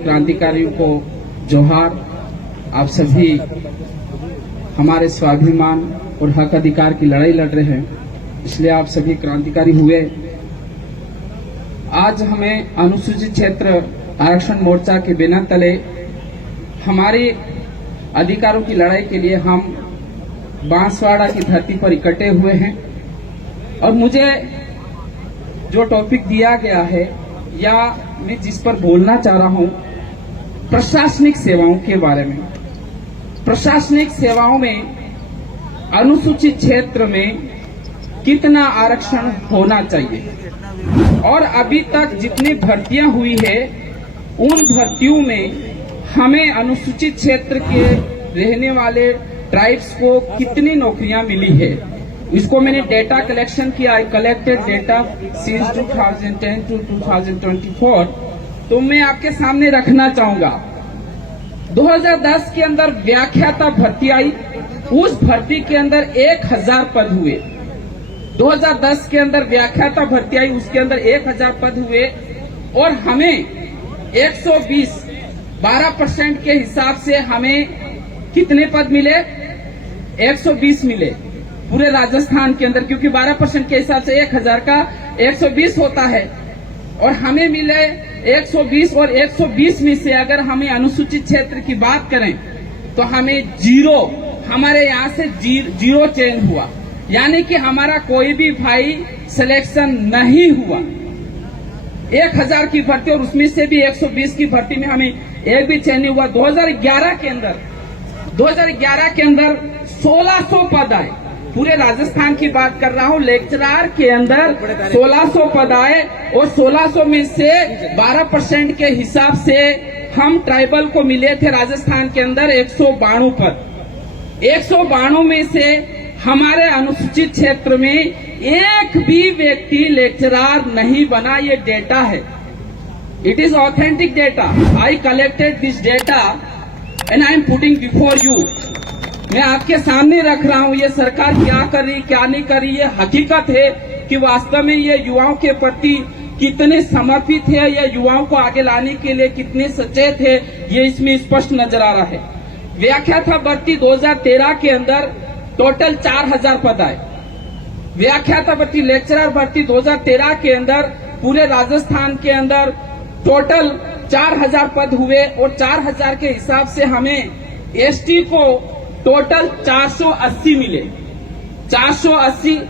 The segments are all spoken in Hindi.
क्रांतिकारियों को जोहार। आप सभी हमारे स्वाभिमान और हक अधिकार की लड़ाई लड़ रहे हैं, इसलिए आप सभी क्रांतिकारी हुए। आज हमें अनुसूचित क्षेत्र आरक्षण मोर्चा के बिना तले हमारे अधिकारों की लड़ाई के लिए हम बांसवाड़ा की धरती पर इकट्ठे हुए हैं और मुझे जो टॉपिक दिया गया है या मैं जिस पर बोलना चाह रहा हूं, प्रशासनिक सेवाओं के बारे में। प्रशासनिक सेवाओं में अनुसूचित क्षेत्र में कितना आरक्षण होना चाहिए और अभी तक जितनी भर्तियां हुई है उन भर्तियों में हमें अनुसूचित क्षेत्र के रहने वाले ट्राइब्स को कितनी नौकरियां मिली है, इसको मैंने डेटा कलेक्शन किया। I collected data since 2010 to 2024, तो मैं आपके सामने रखना चाहूंगा। 2010 के अंदर व्याख्याता भर्ती आई, उस भर्ती के अंदर 1000 पद हुए। 2010 के अंदर व्याख्याता भर्ती आई, उसके अंदर 1000 पद हुए और हमें 120 12% के हिसाब से हमें कितने पद मिले? 120 मिले पूरे राजस्थान के अंदर, क्योंकि 12% के हिसाब से 1000 का 120 होता है और हमें मिले 120। और 120 में से अगर हमें अनुसूचित क्षेत्र की बात करें तो हमें हमारे यहाँ से जीरो चयन हुआ, यानी कि हमारा कोई भी भाई सिलेक्शन नहीं हुआ। 1000 की भर्ती और उसमें से भी 120 की भर्ती में हमें एक भी चयन नहीं हुआ। 2011 के अंदर 1600 पद आए, पूरे राजस्थान की बात कर रहा हूं। लेक्चरार के अंदर 1600 पद आए और 1600 में से 12% के हिसाब से हम ट्राइबल को मिले थे राजस्थान के अंदर 192 पद। 192 में से हमारे अनुसूचित क्षेत्र में एक भी व्यक्ति लेक्चरार नहीं बना। ये डेटा है, it is authentic data. I collected this data and I am putting before you. मैं आपके सामने रख रहा हूं। ये सरकार क्या कर रही क्या नहीं कर रही, ये हकीकत है कि वास्तव में ये युवाओं के प्रति कितने समर्पित है, या युवाओं को आगे लाने के लिए कितने सचेत है, ये इसमें स्पष्ट नजर आ रहा है। व्याख्याता भर्ती 2013 के अंदर टोटल 4000 पद आए। व्याख्याता भर्ती लेक्चरर भर्ती 2013 के अंदर पूरे राजस्थान के अंदर टोटल 4000 पद हुए और 4000 के हिसाब से हमें एसटी को टोटल 480 मिले, 480।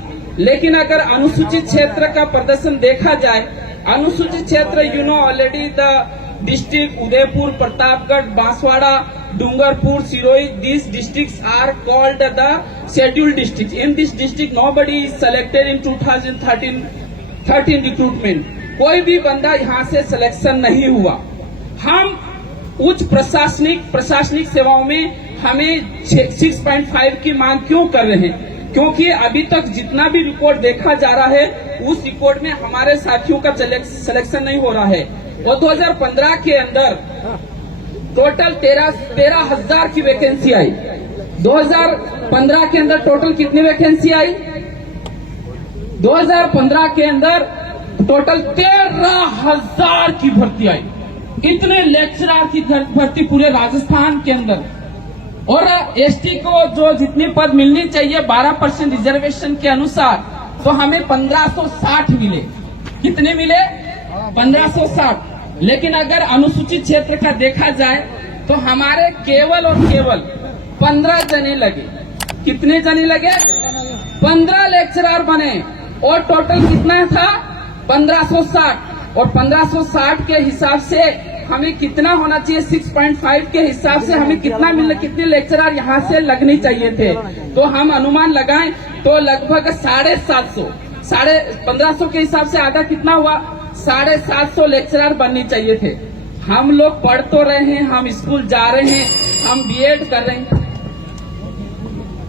लेकिन अगर अनुसूचित क्षेत्र का प्रदर्शन देखा जाए, अनुसूचित क्षेत्र already the district Udaipur, Pratapgarh, Banswara, Dungarpur, Sirohi, these districts are called the scheduled districts. In this district nobody is selected in 2013 recruitment. कोई भी बंदा यहाँ से सिलेक्शन नहीं हुआ। हम उच्च प्रशासनिक सेवाओं में हमें 6.5 की मांग क्यों कर रहे हैं? क्योंकि अभी तक जितना भी रिपोर्ट देखा जा रहा है उस रिपोर्ट में हमारे साथियों का सिलेक्शन नहीं हो रहा है। और 2015 के अंदर टोटल 13,000 की वैकेंसी आई। 2015 के अंदर टोटल कितनी वैकेंसी आई? 2015 के अंदर टोटल 13,000 की भर्ती आई। इतने लेक्चरर की भर्ती पूरे राजस्थान के अंदर। और एसटी को जो जितने पद मिलनी चाहिए 12% रिजर्वेशन के अनुसार, तो हमें 1560 मिले। कितने मिले? 1560। लेकिन अगर अनुसूचित क्षेत्र का देखा जाए तो हमारे केवल और केवल 15 जने लगे। कितने जने लगे? 15 लेक्चरर बने और टोटल कितना था? 1560। और 1560 के हिसाब से हमें कितना होना चाहिए? 6.5 के हिसाब से हमें कितने लेक्चरर यहाँ से लगने चाहिए थे? तो हम अनुमान लगाएं तो लगभग 750, 1500 के हिसाब से आधा कितना हुआ? 750 लेक्चरर बनने चाहिए थे। हम लोग पढ़ तो रहे हैं, हम स्कूल जा रहे हैं, हम बीएड कर रहे हैं।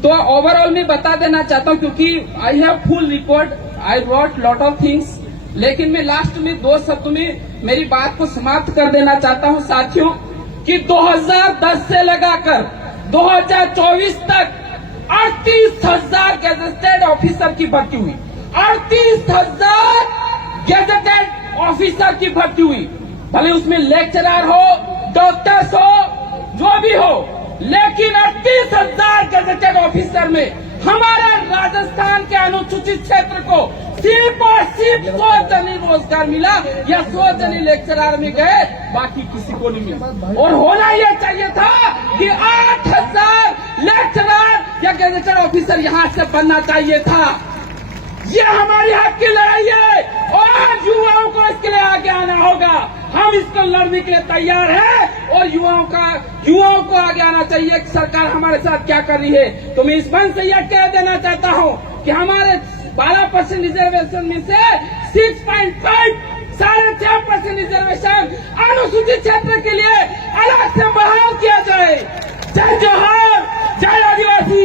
तो ओवरऑल मैं बता देना चाहता हूं, क्योंकि I have full report, I wrote lot of things, लेकिन मैं लास्ट में 2 शब्द में मेरी बात को समाप्त कर देना चाहता हूं साथियों, कि 2010 से लगाकर 2024 तक 38,000 गैजेटेड ऑफिसर की भर्ती हुई। 38,000 गैजेटेड ऑफिसर की भर्ती हुई, भले उसमें लेक्चरर हो, डॉक्टर्स हो, जो भी हो, लेकिन 38,000 गजेटेड ऑफिसर में हमारे राजस्थान के अनुसूचित क्षेत्र को सिर्फ और सिर्फ 100 जनी रोजगार मिला या 100 जनी लेक्चरर में गए, बाकी किसी को नहीं मिला। और होना यह चाहिए था कि 8,000 लेक्चरर या गजेटेड ऑफिसर यहाँ से बनना चाहिए था। ये हमारी हक की लड़ाई है और युवाओं को इसके लिए आगे आना होगा। हम इसको लड़ने के लिए तैयार हैं और युवाओं को आगे आना चाहिए कि सरकार हमारे साथ क्या कर रही है। तो मैं इस मंच से यह कह देना चाहता हूं कि हमारे 12% रिजर्वेशन में से 6.5 6.5% रिजर्वेशन अनुसूचित क्षेत्र के लिए अलग से बहाल किया जाए। जय जोहार, जय आदिवासी।